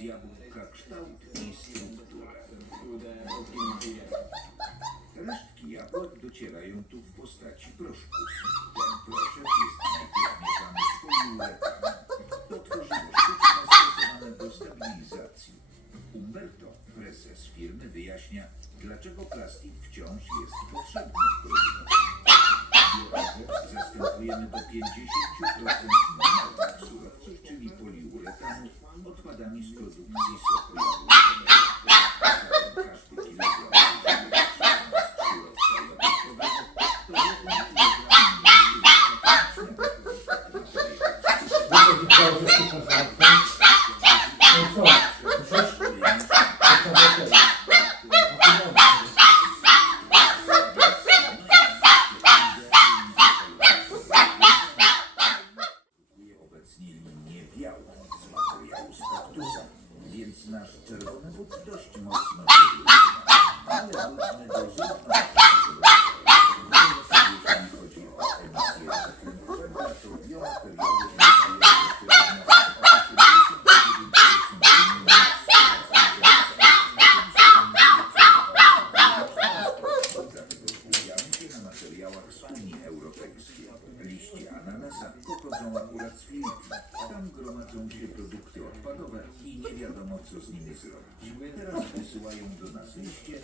jabłka kształt i strukturę. Resztki jabłek docierają tu w postaci proszku. Ten proszek jest najpierw z poliuretami. To tworzywo stosowane do stabilizacji. Umberto, prezes firmy, wyjaśnia, dlaczego plastik wciąż jest potrzebny w produkcji. Biorezept zastępujemy do 50% normalnych surowców, czyli odpadami z produkcji soku kaptura, więc nasz czerwony Bóg dość mocno się ale bądźmy dożywna. Z Unii Europejskiej. Liście ananasa pochodzą akurat z Filipin. Tam gromadzą się produkty odpadowe i nie wiadomo co z nimi zrobić. Teraz wysyłają do nas liście,